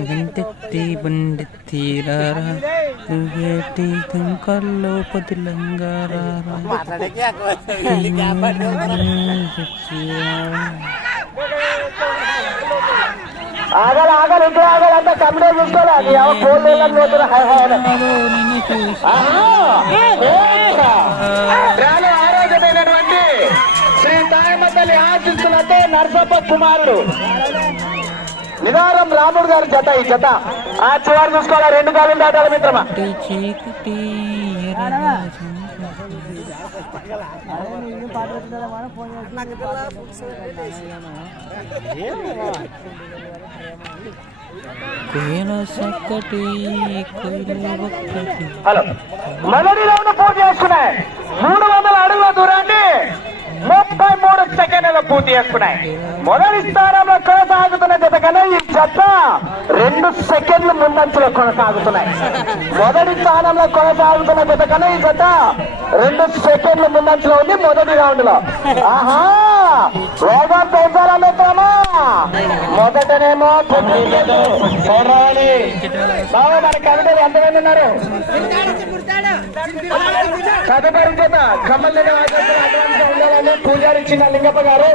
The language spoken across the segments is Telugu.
గంటెత్తి బండెత్తి రారా నువ్వేటి కల్లో పదిలంగారా ఆగలు ఆగలు ఇంటి ఆగలు అంతా చూసుకోవాలి అది ఎవరు ఫోన్ పోతున్నా ఆరోగ్యమైనటువంటి శ్రీ తాయమ్మ తల్లి ఆశిస్తులతో కుమారుడు. నిదారం రాముడు గారి జత ఈ జత. ఆ చివరి చూసుకోవాలి. రెండు కాలం దాటాలి మిత్రమా? హలో. మొదటి రౌండ్ పూర్తి చేసుకున్నాయి మూడు వందల అడుగుల దూరాన్ని ముప్పై మూడు సెకండ్లు పూర్తి చేసుకున్నాయి. మొదటి స్థానంలో కొనసాగుతున్న జత కన్నా ఈ జత రెండు సెకండ్లు ముందంచులో కొనసాగుతున్నాయి. మొదటి స్థానంలో కొనసాగుతున్న జత కన్నా ఈ జత రెండు సెకండ్లు ముందంచులో ఉంది మొదటి రౌండ్లో ఆహా వేగం పెంచాలనుకోమా మొదటనేమో బాబు మన కమిటీలు ఎంతమంది ఉన్నారు? తదుపరి చేత కమ్మల్ ఉండాలని పూజారి చిన్న లింగప్ప గారు.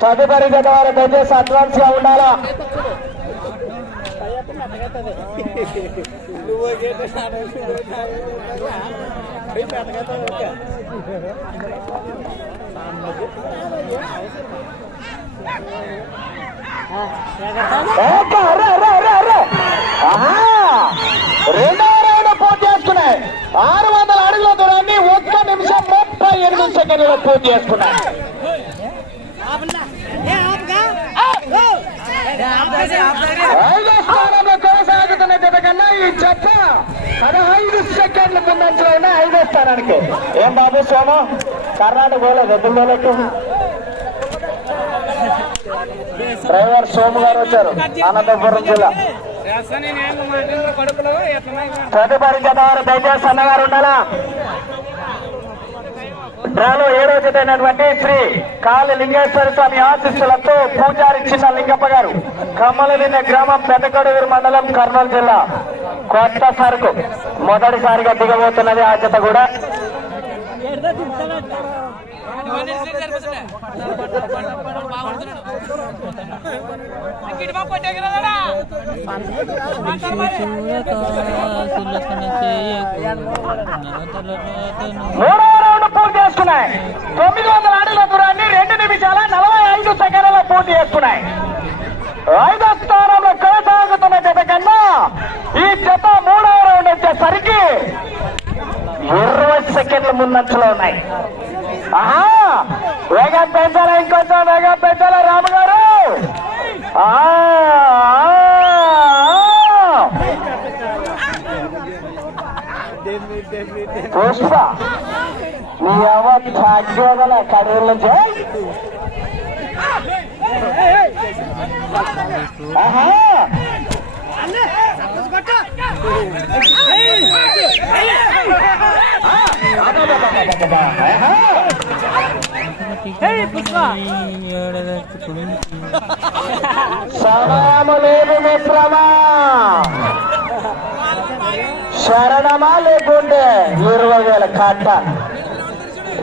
తదుపరి జత వారు దయచేసి అడ్వాన్స్గా ఉండాలా? నువ్వు రెండో రౌండ్ పూర్తి చేసుకున్నాయి ఆరు వందల అడుగుల దూరాన్ని ఒక్క నిమిషం ముప్పై ఎనిమిది సెకండ్లలో పూర్తి చేసుకున్నాయి ఐదో స్థానంలో కొనసాగుతున్న జత కన్నా ఈ జత పదహైదు సెకండ్ల ముందంచలో ఉన్న ఐదో స్థానానికి. ఏం బాబు సోమ? కర్ణాటక పోలేదు ఎద్దుల డ్రైవర్ సోము గారు వచ్చారు అనంతపురం జిల్లా. తదుపరి జత వారు దయచేసి అన్నగారు ఉండాలా? డ్రాలో ఏడో జత శ్రీ కాళి లింగేశ్వర స్వామి ఆశిస్సులతో పూజారి చిన్న లింగప్ప గారు. కమ్మలదిన్న గ్రామం పెద్దకడూరు మండలం కర్నూలు జిల్లా. కొత్త సరుకు. మొదటిసారిగా దిగబోతున్నది ఆ జత కూడా. మూడవ రౌండ్ పూర్తి చేసుకున్నాయి. తొమ్మిది వందల అడుగుల దూరాన్ని రెండు నిమిషాల నలభై ఐదు సెకండ్లలో పూర్తి చేసుకున్నాయి. ఐదో స్థానంలో కొనసాగుతున్న జత కన్నా ఈ జత మూడవ రౌండ్ వచ్చేసరికి ఇరవై సెకండ్ల ఉన్నాయి ఆహా వేగం పెంచాలా ఇంకొంచెం వేగం పెంచాలా రాము గారు పుష్ప నీ అవ్వ భాగ్యోదల కడూరు నుంచి ఆహా సమయము లేదు మిత్రమా శరణమా లేకుంటే ఇరవై వేల కట్ట.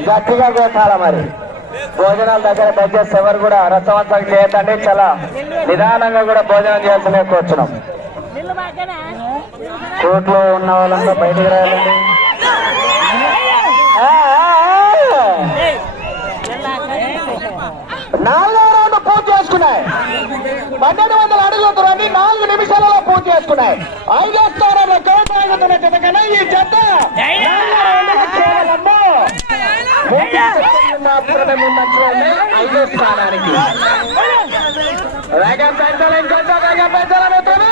గట్టిగా కొట్టాల మరి. భోజనాల దగ్గర దయచేసి ఎవరు కూడా రసవంతం చేయతండి చాలా నిదానంగా కూడా భోజనం చేయాల్సిన కూర్చున్నాం కోట్లో ఉన్న వాళ్ళంతా బయటికి రాయాలండి ఆ, ఆ, ఆ. నాలుగో రౌండ్ పూర్తి చేసుకున్నాయి. పన్నెండు వందల అడుగుల దూరాన్ని నాలుగు నిమిషాలలో పూర్తి చేసుకున్నాయి. ఐదో స్థానంలో కొనసాగుతున్న జత కన్నా ఈ జత సెకండ్లు మాత్రమే ఉన్నాయి ఐదో స్థానానికి. వేగం పెంచాలి ఇంకొంచెం వేగం పెంచాలి మిత్రమా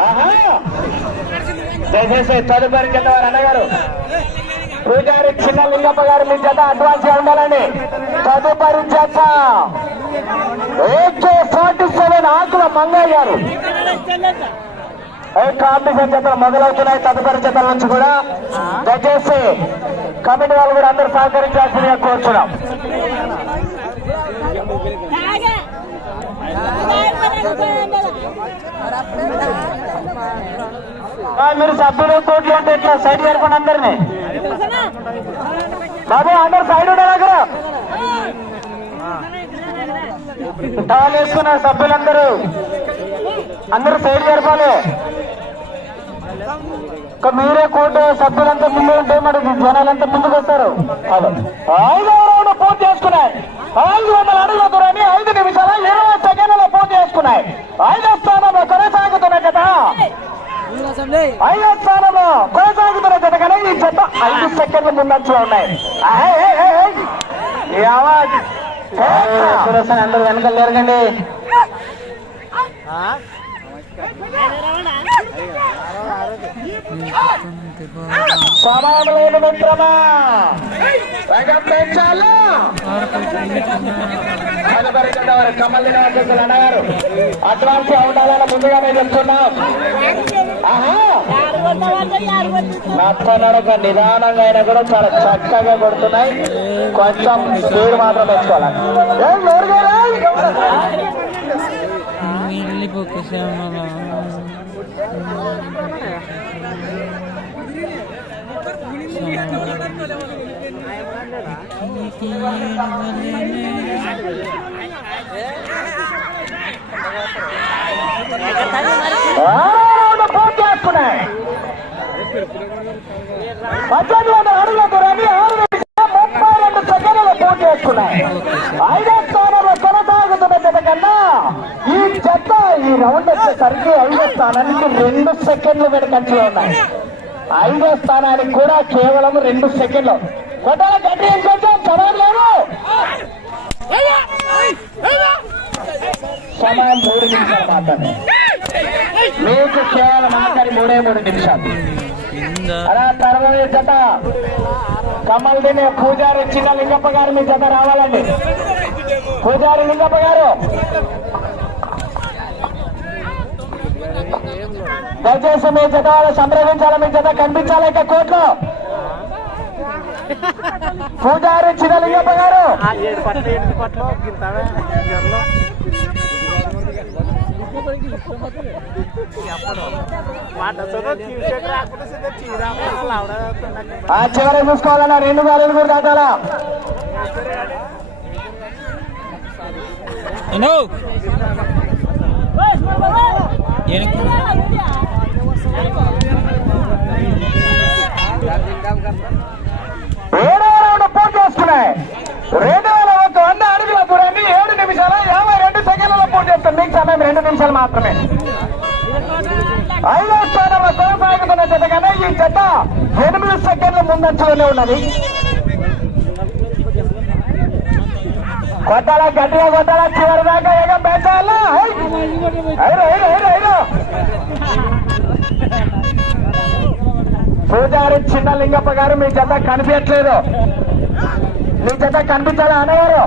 ఆహా దయచేసి తదుపరి జత వారు అన్నగారు. పూజారి చిన్న లింగప్ప గారు మీ జత అడ్వాన్స్ ఉండాలండి. తదుపరి జత AK forty seven Akula Mangayya garu. Competition జతలు మొదలవుతున్నాయి తదుపరి జతల నుంచి కూడా? దయచేసి కమిటీ వాళ్ళు కూడా అందరూ సహకరించాల్సిందిగా కోరుచున్నాం. మీరు సభ్యులు తోటి అంటే ఇట్లా సైడ్ జరపండి అందరినీ. బాబు అందరు సైడ్ ఉండే దగ్గర టాల్ వేసుకున్న సభ్యులందరూ. అందరూ సైడ్ జరపాలి. ఇక మీరే కోర్టు సభ్యులంతా ముందు ఉంటే మరి జనాలంతా ముందుకు వస్తారు. ఐదో రౌండ్ పూర్తి చేసుకున్నాయి. ఐదు వందల అడుగుల దూరాన్ని ఐదు నిమిషాల ఇరవై సెకండ్ల పూర్తి చేసుకున్నాయి ఐదో స్థానంలో కొనసాగుతున్న జత ఐదో స్థానంలో కొనసాగుతున్న జత కన్నా ఈ జత ఐదు సెకండ్ల ముందంచులో ఉన్నాయి. ఏయ్, అందరూ వెనకాల జరగండి సమానమైన మిత్రమా వేగం పెంచాలా తదుపరి జత అన్నగారు అడ్వాన్స్ ఉండాలని ముందుగానే చెప్తున్నాం ఆహా నచ్చనడక నిదానంగా అయినా కూడా చాలా చక్కగా కొడుతున్నాయి కొంచెం స్పీడ్ మాత్రం పెంచుకోవాలి ఏం వెళ్ళిపోకు శ్యామల చేసుకున్నాయి పద్దెనిమిది వందల అడుగుల దూరాన్ని ఆరు ముప్పై రెండు సెకండ్లు పూర్తి చేసుకున్నాయి ఐదో స్థానంలో కొనసాగుతున్న జత కన్నా ఈ జత ఈ రౌండ్ వచ్చేసరికి ఐదో స్థానానికి రెండు సెకండ్లు వెనకంట్లో ఉన్నాయి. ఐదో స్థానానికి కూడా కేవలం రెండు సెకండ్లు. కొట్టాల గట్టి ఇంకొంచెం సమయం లేదు. సమయం మూడు నిమిషాలు మాత్రమే. మీకు కేవలం ఆఖరి మూడే మూడు నిమిషాలు. అలా తర్వాత జత. కమల్ దినే పూజారి చిన్న లింగప్ప గారు మీ జత రావాలండి. పూజారి లింగప్ప గారు దయచేసి మీ జత సంప్రదించాలి మీ జత కనిపించాలి ఇక కోర్టులో. పూజారి చిన్న గారు. ఆ చివరి చూసుకోవాలన్నా రెండు గాలు కూడా దాటాలా? ఎన్నో రౌండ్ రెండు వేల ఒక వంద అడుగుల దూరాన్ని ఏడు నిమిషాల యాభై రెండు సెకండ్లలో పూర్తి చేస్తుంది మీకు సమయం రెండు నిమిషాలు మాత్రమే. ఐదో స్థానంలో కొనసాగుతున్న జత ఈ జత ఎనిమిది సెకండ్ల ముందంచులోనే ఉన్నది. కొట్టాల గట్టిగా కొట్టాల చివరి దాకా ఏగ పెంచాలా పూజారి చిన్న లింగప్ప గారు మీ జత కనిపించట్లేదు. మీ జత కనిపించాలా అన్నగారు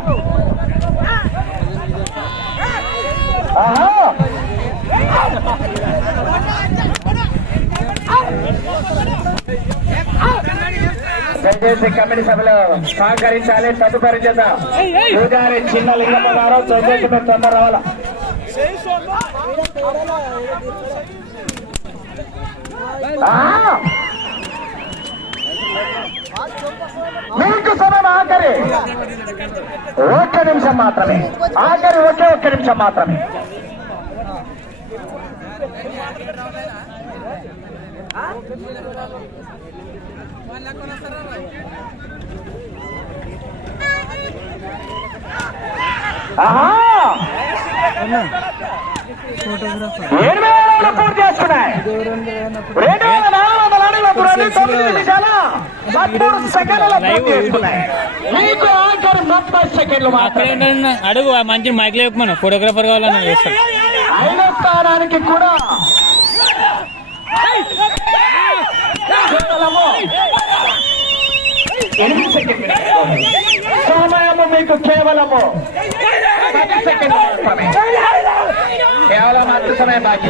దయచేసి కమిటీ సభలో సహకరించాలి తదుపరి చేత పూజారి చిన్న లింగప్ప గారు దయచేసి మీరు తొందర రావాలా? Ah! మీకు సమయం ఆఖరి. ఒక్క నిమిషం మాత్రమే. ఆఖరి ఒకే ఒక్క నిమిషం మాత్రమే. ఫోటోగ్రాఫర్ ఏడు వేల పూర్తి చేసుకున్నాయి. రెండు వేల నాలుగు వందల అడుగుల దూరాన్ని తొమ్మిది నిమిషాల పదమూడు సెకండ్ల పూర్తి చేసుకున్నాయి మీకు ఆఖరి ముప్పై సెకండ్లు అక్కడ మాత్రమే. ఏంటన్నా అడుగు మంచి మైక్ లేకపోయినా ఫోటోగ్రాఫర్ ఐదో స్థానానికి కూడా. కేవలము ఎనిమిది సెకండ్లు. సమయము మీకు కేవలము పది సెకండ్లు మాత్రమే. కేవలం మాత్రం సమయం బాకీ.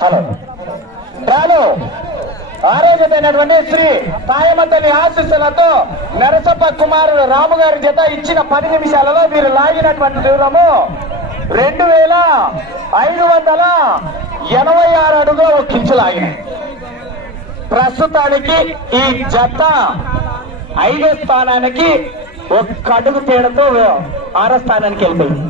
Hello. రాను. ఆరోగ్యమైనటువంటి శ్రీ సాయమతని ఆశీస్సులతో నరసప్ప కుమారుడు రాము గారి జత ఇచ్చిన పది నిమిషాలలో మీరు లాగినటువంటి దూరము రెండు వేల ఐదు వందల ఎనభై ఆరు అడుగులు ఒక కించు లాగినాయి ప్రస్తుతానికి ఈ జత ఐదో స్థానానికి ఒక్క అడుగు తేడాతో ఆరో స్థానానికి వెళ్ళిపోయింది.